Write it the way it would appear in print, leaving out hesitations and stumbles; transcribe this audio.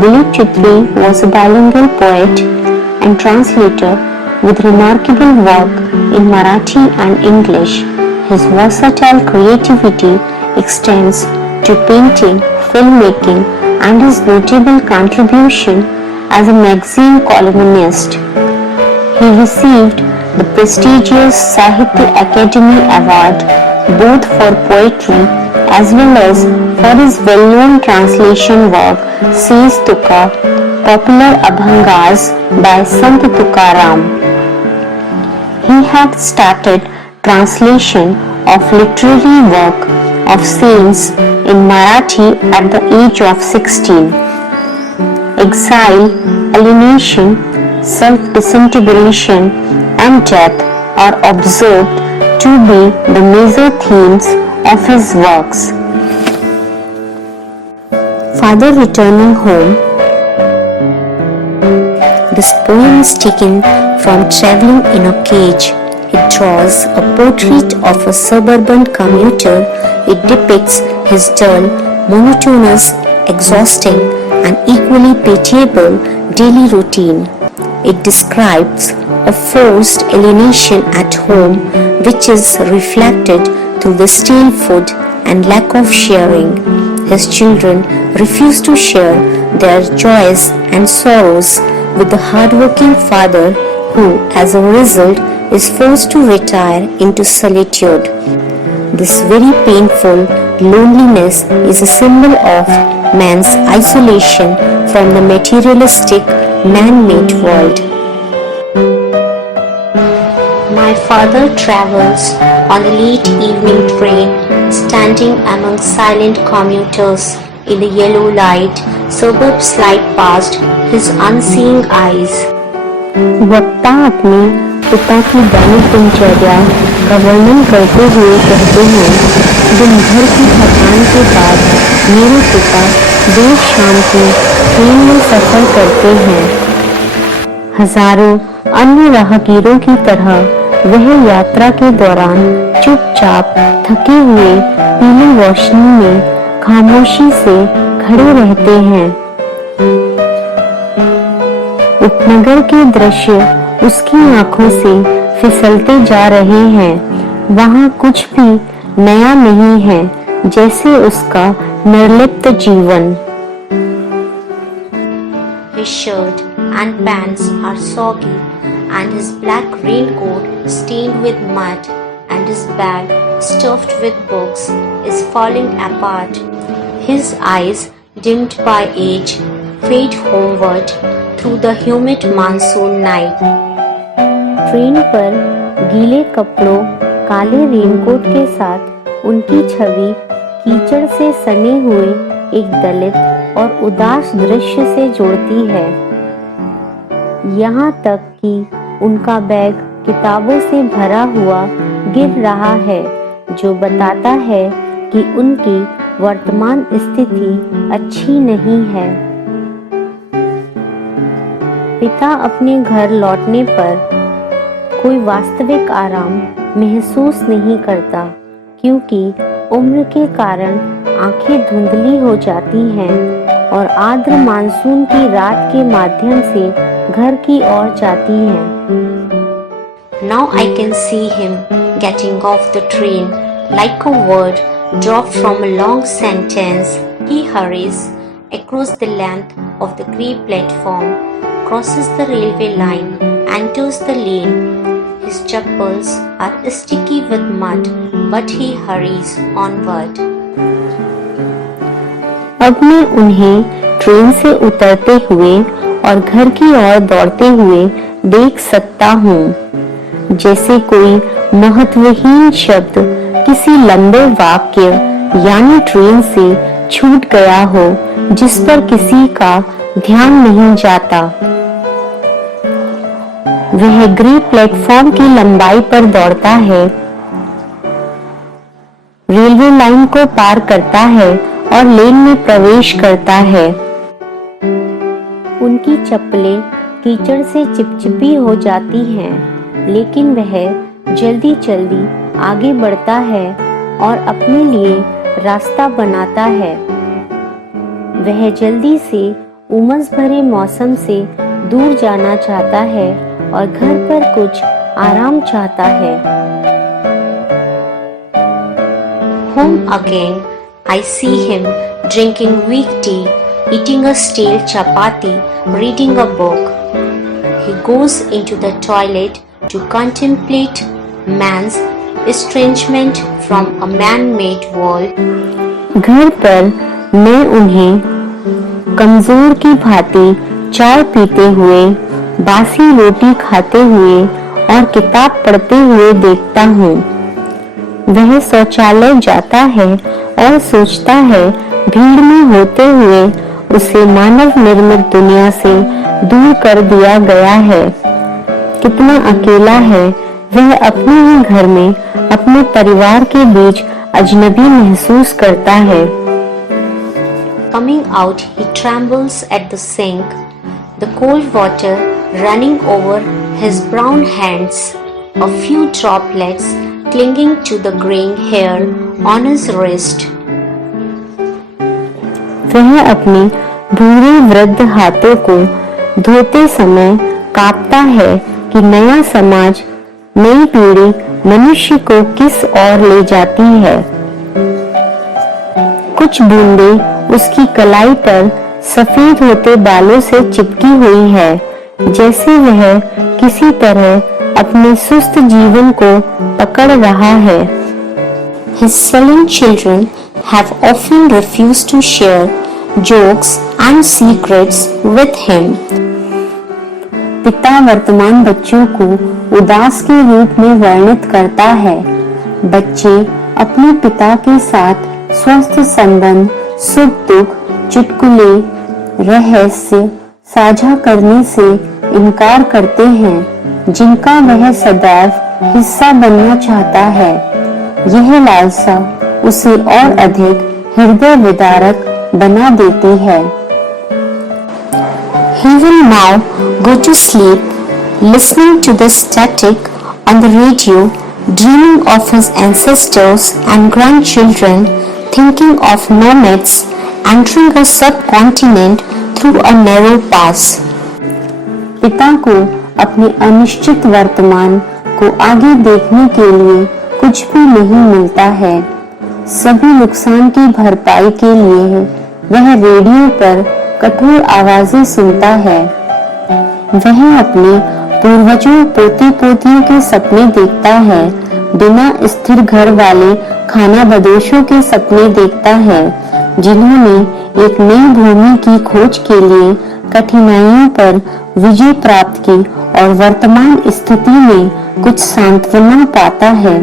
Dilip Chitri was a bilingual poet and translator with remarkable work in Marathi and English. His versatile creativity extends to painting, filmmaking, and his notable contribution as a magazine columnist. He received the prestigious Sahitya Akademi Award both for poetry as well as for his well-known translation work Sees Tuka, popular Abhangas by Sant Tukaram. He had started translation of literary work of saints in Marathi at the age of 16. Exile, alienation, self-disintegration, and death are observed to be the major themes of his works. Father returning home. This poem is taken from Traveling in a Cage. It draws a portrait of a suburban commuter. It depicts his dull, monotonous, exhausting, and equally pitiable daily routine. It describes a forced alienation at home, which is reflected through the stale food and lack of sharing. His children refuse to share their joys and sorrows with the hardworking father who, as a result, is forced to retire into solitude. This very painful loneliness is a symbol of man's isolation from the materialistic, man-made world. My father travels on the late evening train, standing among silent commuters in the yellow light. Suburbs slide past his unseeing eyes. वक्ता अपने पिता की दैनिक दिनचर्या का वर्णन करते हुए कहते हैं, दिन भर की थकान के बाद मेरे पिता देर शाम को ट्रेन में सफर करते हैं। हजारों अन्य राहगीरों की तरह वह यात्रा के दौरान चुपचाप थके हुए पीली रोशनी में खामोशी से खड़े रहते हैं। उपनगर के दृश्य उसकी आंखों से फिसलते जा रहे हैं। वहां कुछ भी नया नहीं है, जैसे उसका निर्लिप्त जीवन। His shirt and pants are soggy and his black raincoat stained with mud and his bag stuffed with books is falling apart. His eyes, dimmed by age, fade homeward through the humid monsoon night. Train पर गीले कपड़ों, काले raincoat के साथ उनकी छवि कीचड़ से सने हुए एक दलित और उदास दृश्य से जुड़ती है। यहाँ तक कि उनका बैग किताबों से भरा हुआ गिर रहा है, जो बताता है कि उनकी वर्तमान स्थिति अच्छी नहीं है। पिता अपने घर लौटने पर कोई वास्तविक आराम महसूस नहीं करता, क्योंकि उम्र के कारण आंखें धुंधली हो जाती हैं और आर्द्र मानसून की रात के माध्यम से घर की ओर जाती हैं। Now I can see him getting off the train like a word dropped from a long sentence. He hurries across the length of the grey platform, crosses the railway line, enters the lane. His chappals are sticky with mud, but he hurries onward. अब मैं उन्हें train से उतरते हुए और घर की ओर दौड़ते हुए देख सकता हूँ, जैसे कोई महत्वहीन शब्द किसी लंबे वाक्य यानी ट्रेन से छूट गया हो, जिस पर किसी का ध्यान नहीं जाता। वह ग्रे प्लेटफॉर्म की लंबाई पर दौड़ता है, रेलवे लाइन को पार करता है और लेन में प्रवेश करता है। उनकी चप्पलें कीचड़ से चिपचिपी हो जाती हैं, लेकिन वह जल्दी जल्दी आगे बढ़ता है और अपने लिए रास्ता बनाता है। वह जल्दी से उमस भरे मौसम से दूर जाना चाहता है और घर पर कुछ आराम चाहता है। Home again, I see him drinking weak tea, eating a stale chapati, reading a book. He goes into the toilet to contemplate man's estrangement from a man-made world. घर पर मैं उन्हें कमजोर की भांति चाय पीते हुए, बासी रोटी खाते हुए और किताब पढ़ते हुए देखता हूँ। वह शौचालय जाता है और सोचता है भीड़ में होते हुए उसे मानव निर्मित दुनिया से दूर कर दिया गया है। कितना अकेला है वह अपने ही घर में अपने परिवार के बीच अजनबी महसूस करता है। Coming out, he trembles at the sink, the cold water running over his brown hands, a few droplets clinging to the graying hair on his wrist. वह अपने भूरे वृद्ध हाथों को धोते समय कांपता है कि नया समाज, नई पीढ़ी मनुष्य को किस ओर ले जाती है। कुछ बूंदें उसकी कलाई पर सफेद होते बालों से चिपकी हुई है, जैसे वह किसी तरह अपने सुस्त जीवन को पकड़ रहा है। His sullen children have often refused to share jokes and secrets with him. पिता वर्तमान बच्चों को उदास के रूप में वर्णित करता है। बच्चे अपने पिता के साथ स्वस्थ संबंध, सुख दुख, चुटकुले, रहस्य साझा करने से इनकार करते हैं, जिनका वह सदैव हिस्सा बनना चाहता है। यह लालसा उसे और अधिक हृदय विदारक बना देती है। He will now go to sleep, listening to the static on the radio, dreaming of his ancestors and grandchildren, thinking of nomads entering a subcontinent through a narrow pass. पिता को अपने अनिश्चित वर्तमान को आगे देखने के लिए कुछ भी नहीं मिलता है। सभी नुकसान की भरपाई के लिए वह रेडियो पर कठोर आवाजें सुनता है। वह अपने पूर्वजों पोते पोतियों के सपने देखता है, बिना स्थिर घर वाले खाना बदोशों के सपने देखता है, जिन्होंने एक नई भूमि की खोज के लिए कठिनाइयों पर विजय प्राप्त की और वर्तमान स्थिति में कुछ सांत्वना पाता है।